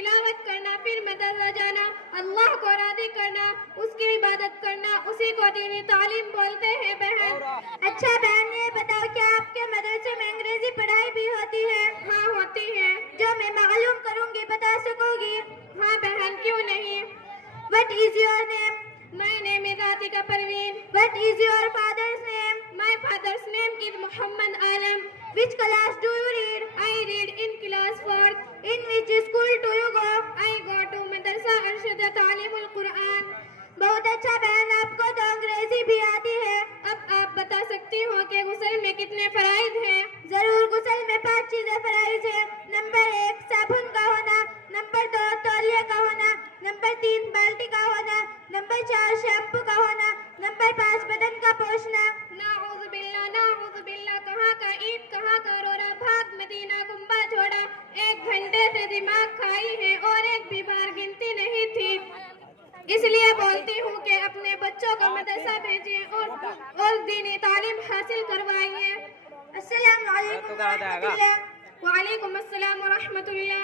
تلاوت کرنا، پھر مدرسہ جانا، اللہ کو راضی کرنا، اس کی عبادت کرنا، اسی کو دینی تعلیم بولتے ہیں بہن۔ اچھا بہن، یہ بتاؤ کیا آپ کے مدرسے میں انگریزی پڑھائی بھی ہوتی ہے؟ ہاں ہوتی ہے۔ جو میں معلوم کروں گی بتا سکو گی؟ ہاں بہن، کیوں نہیں۔ What is your name? My name is Atika Parveen. What is your father's name? My father's name is Muhammad Alam. Which class do you read? I read in class 4th. In which school do you go? I go to Madrasa Arshada Talim al-Quran. بہت اچھا بہن، آپ کو تو انگریزی بھی آتی ہے۔ اب آپ بتا سکتی ہو کہ غسل میں کتنے فرائض ہیں؟ ضرور، غسل میں 5 چیزیں فرائض ہیں۔ نمبر 1 صابن کا ہونا، نمبر 2 تولیے کا ہونا، نمبر 3 بالٹی کا ہونا، نمبر 4 شیمپو کا ہونا، نمبر 5 بدن کا پوچھنا۔ نعوذ باللہ، نعوذ باللہ، کہاں کا عید، کہاں کا رونا، بھاگ مدینہ گنبا چھوڑا، 1 گھنٹے سے دماغ کھائی ہے اور ایک بھی بار گنتی نہیں تھی۔ اس لیے بولتی ہوں کہ اپنے بچوں کو مدرسہ بھیجیں اور دینی تعلیم حاصل کروائیے۔ السلام علیکم ورحمۃ اللہ۔ وعلیکم السلام ورحمۃ اللہ۔